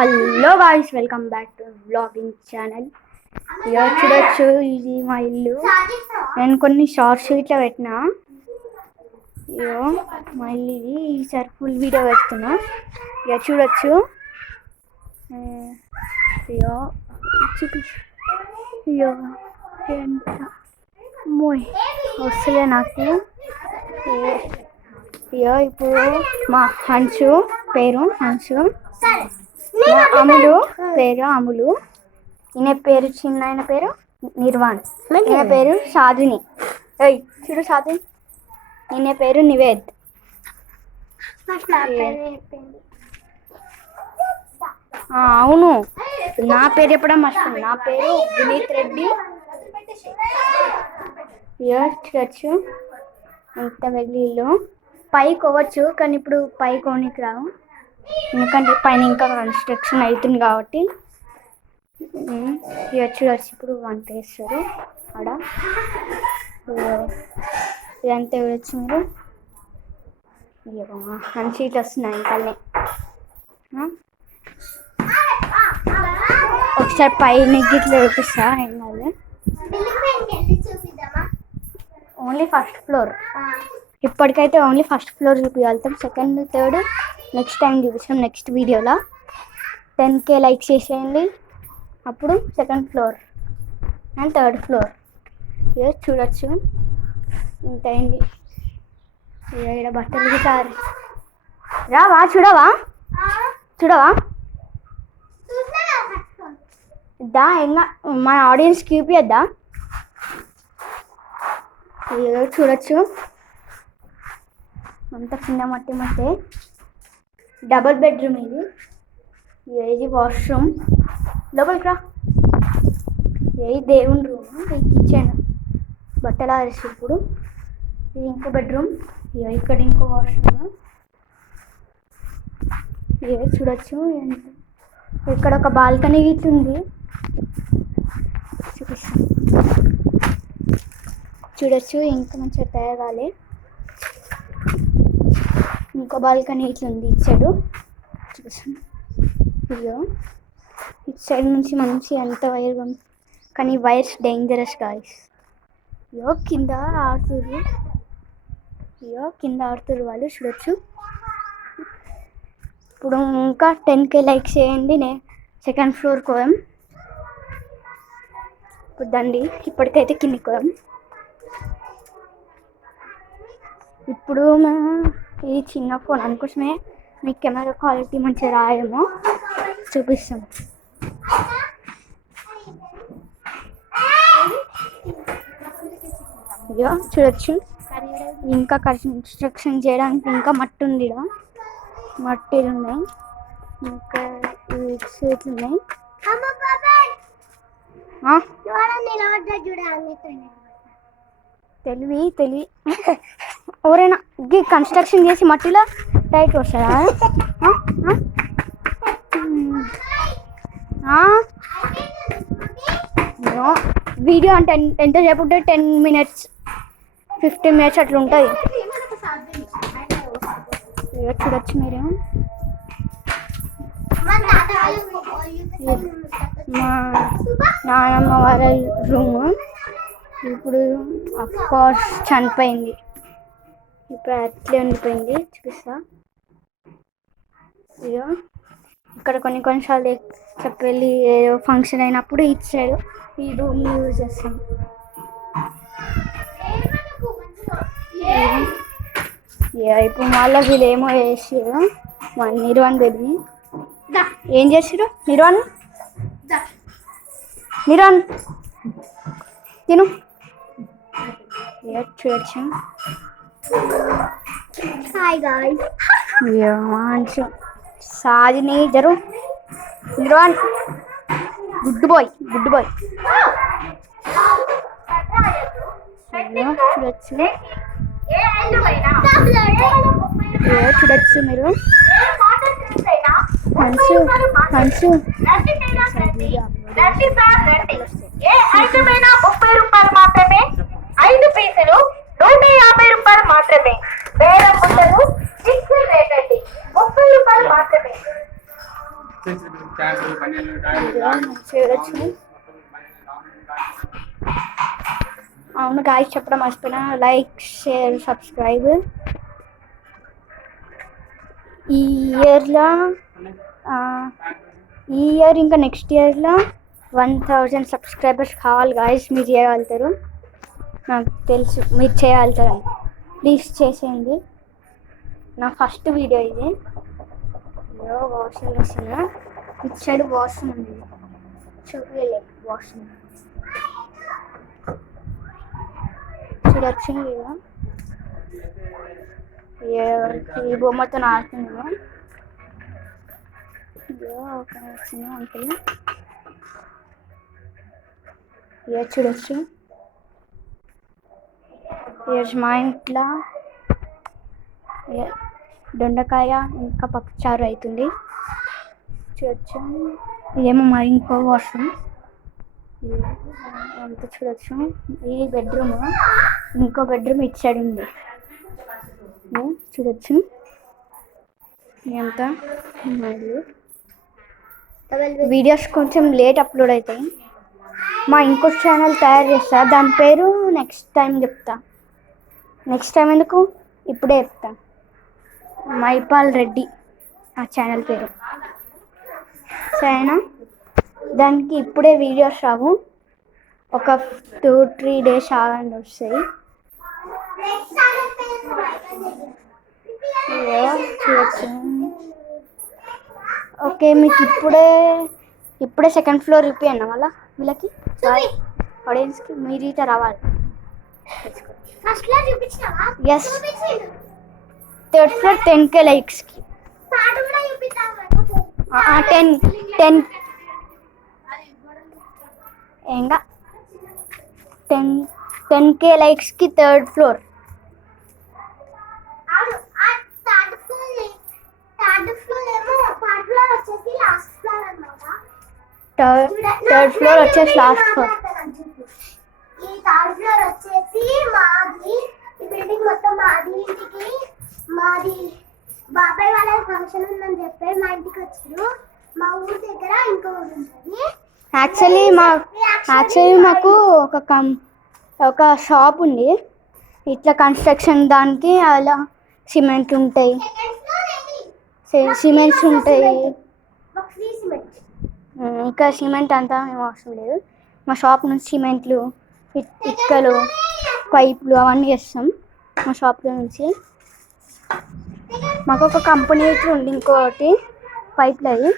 Hello guys, welcome back to vlogging channel. ఇక చూడొచ్చు, ఇది మా ఇల్లు. నేను కొన్ని షార్ట్స్ ఇట్లా పెట్టినా. ఇయో మా ఇల్లు ఇది. ఈసారి ఫుల్ వీడియో పెడుతున్నా. ఇక చూడొచ్చు. ఇయో ఇయో ఎంత మోయ్ వస్తలే నాకు. ఇయో ఇప్పుడు మా హన్షు పేరు హన్షు, అములు పేరు అములు. ఈయన పేరు చిన్న ఆయన పేరు నిర్వాణ్. ఈయన పేరు సాధుని. చూడు సాధుని. ఈయన పేరు నివేద్. అవును, నా పేరు చెప్పడం మర్చిపోయింది. నా పేరు వినీత్ రెడ్డి. చూడచ్చు ఎంత వెళ్ళిళ్ళు. పైకి అవ్వచ్చు కానీ ఇప్పుడు పైకి కొనికి రావు, ఎందుకంటే పైన ఇంకా కన్స్ట్రక్షన్ అవుతుంది కాబట్టి. ఇక చూడవచ్చు, ఇప్పుడు వంట వేస్తారు ఆడ. ఇదంతా చూడొచ్చు మీరు. మంచి ఇట్లా వస్తున్నాయి ఇంకల్ని. ఒకసారి పైన ఇట్లా చూపిస్తా. ఏం కాదు, ఓన్లీ ఫస్ట్ ఫ్లోర్. ఇప్పటికైతే ఓన్లీ ఫస్ట్ ఫ్లోర్ చూపించగలుగుతాం. సెకండ్ థర్డ్ నెక్స్ట్ టైం చూపిస్తాం నెక్స్ట్ వీడియోలో. 10K లైక్ చేసేయండి, అప్పుడు second floor and third floor. ఇక చూడొచ్చు ఇంత అయింది. ఇక్కడ బట్టలు సార్ రావా, చూడవా చూడవా దా. ఇంకా మన ఆడియన్స్కి చూపిద్దా. చూడొచ్చు అంత చిన్న మట్టి మట్టే. డబుల్ బెడ్రూమ్ ఇది. ఇది వాష్రూమ్. లోపలికి రా. ఇది దేవుని రూమ్. ఇది కిచెన్, బట్టలు ఆరేసి. ఇప్పుడు ఇది ఇంకో బెడ్రూమ్. ఇక్కడ ఇంకో వాష్రూమ్. ఇది చూడొచ్చు. ఇక్కడ ఒక బాల్కనీ ఉంది, చూపిస్తాను. చూడొచ్చు ఇంకా మంచిగా తయారు కాలే. ఇంకో బాల్కనీ ఇట్లుంది ఇటు సైడు, చూపిస్తాను. ఇదిగో ఇటు సైడ్ నుంచి మంచి అంత వైర్, కానీ వైర్స్ డేంజరస్ గాయ్స్. ఇయో కింద ఆడుతుర్రు. ఇయో కింద ఆడుతుర్రు వాళ్ళు. చూడొచ్చు. ఇప్పుడు ఇంకా 10K లైక్ చేయండి. సెకండ్ ఫ్లోర్కి పోయాం. ఇప్పుడు దండి ఇప్పటికైతే కిందికి పోయాం. ఇప్పుడు ఇది చిన్న ఫోన్, అందుకోసమే మీ కెమెరా క్వాలిటీ మంచిగా రాయేమో, చూపిస్తాం. ఇదిగో చూడొచ్చు. ఇంకా కన్స్ట్రక్షన్ చేయడానికి ఇంకా మట్టి ఉంది. మట్టిలు ఉన్నాయి, ఇంకా సీట్లు ఉన్నాయి. తెలివి ఎవరైనా కన్స్ట్రక్షన్ చేసి మట్టిలో టైట్ వస్తారా? వీడియో అంటే ఎంతసేపు ఉంటుంది? 10 minutes 15 minutes అట్లా ఉంటుంది. చూడొచ్చు మీరు. మా నాన్నమ్మ వాళ్ళ రూము ఇప్పుడు అఫ్కోర్స్ చనిపోయింది. ఇప్పుడు అట్లే ఉండిపోయింది. చూపిస్తా. ఇదో ఇక్కడ కొన్నిసార్లు చెప్పి ఏదో ఫంక్షన్ అయినప్పుడు ఇటు సైడ్ ఈ రూమ్ని యూజ్ చేస్తాం. ఇప్పుడు మళ్ళీ వీళ్ళు ఏమో చేసారు. నిర్వాణ్ బేబీ ఏం చేసారు? నిర్వాణ్ తిను. చూడొచ్చు. మంచి సాధిని జరు. Nirvan good boy. చూడొచ్చు. చూడొచ్చు మీరు. హన్షు 30 రూపాయలు మాత్రమే. 5 పీసులు 150 రూపాయలు మాత్రమే. బేరం ఉండదు, ఫిక్స్డ్ రేట్ అండి. 30 రూపాయలు మాత్రమే. చేయొచ్చు. అవును గాయస్, చెప్పడం మర్చిపోయినా, లైక్ షేర్ సబ్స్క్రైబ్. ఈ ఇయర్ ఇంకా నెక్స్ట్ ఇయర్లో 1000 సబ్స్క్రైబర్స్ కావాలి గాయస్. మీరు చేయగలుగుతారు, నాకు తెలుసు మీరు చేయగలుగుతారు. ప్లీజ్ చేసేయండి. నా ఫస్ట్ వీడియో ఇది. వాషింగ్ మెషిన్ ఇటు సైడ్ వాషింగ్ ఉంది, చూపించలే వాషింగ్ చూడొచ్చు. ఈ బొమ్మతో ఆడుతున్నాము. ఒక చిన్న ఉంటుంది, చూడొచ్చు. మా ఇంట్లో దొండకాయ ఇంకా పప్పుచారు అవుతుంది, చూడొచ్చు. ఇదేమో మా ఇంకో వాష్రూమ్, అంతా చూడొచ్చు. ఈ బెడ్రూమ్, ఇంకో బెడ్రూమ్ ఇటు సైడ్ ఉంది, చూడొచ్చు. ఎంత వీడియోస్ కొంచెం లేట్ అప్లోడ్ అవుతాయి. మా ఇంకో ఛానల్ తయారు చేస్తా, దాని పేరు నెక్స్ట్ టైం చెప్తా. నెక్స్ట్ టైం ఎందుకు, ఇప్పుడే చెప్తా. మైపాల్ రెడ్డి ఆ ఛానల్ పేరు, సరేనా? దానికి ఇప్పుడే వీడియోస్ రావు, ఒక 2-3 డేస్ ఆగండి, వస్తాయి. చూడొచ్చు. ఓకే, మీకు ఇప్పుడే సెకండ్ ఫ్లోర్ చూపియన్నా మళ్ళీ వీళ్ళకి ఆడియన్స్కి. మీరు ఇట రావాలి. ఎస్, 3rd floor 10K లైక్స్కి. 10K లైక్స్కి 3rd floor. థర్డ్ ఫ్లోర్ వచ్చేసి లాస్ట్ ఫ్లోర్. ఈ 3rd ఫ్లోర్ వచ్చేసి మాది. ఈ బిల్డింగ్ మొత్తం మాది. ఇంటికి మాది బాబాయ్ వాళ్ళ ఫంక్షన్ ఉందని చెప్పి మా ఇంటికి వచ్చారు. మా ఊరి దగ్గర ఇంకో ఊరు ఉంటుంది. యాక్చువల్లీ మాకు ఒక షాప్ ఉంది, ఇట్లా కన్స్ట్రక్షన్ దానికి. అలా సిమెంట్స్ ఉంటాయి, ఇంకా సిమెంట్ అంతా ఏం అవసరం లేదు. మా షాప్ నుంచి సిమెంట్లు, ఇటుకలు, పైపులు అవన్నీ చేస్తాం మా షాప్లో నుంచి. మాకు ఒక కంపెనీ అయితే ఉంది, ఇంకోటి పైపులు అవి.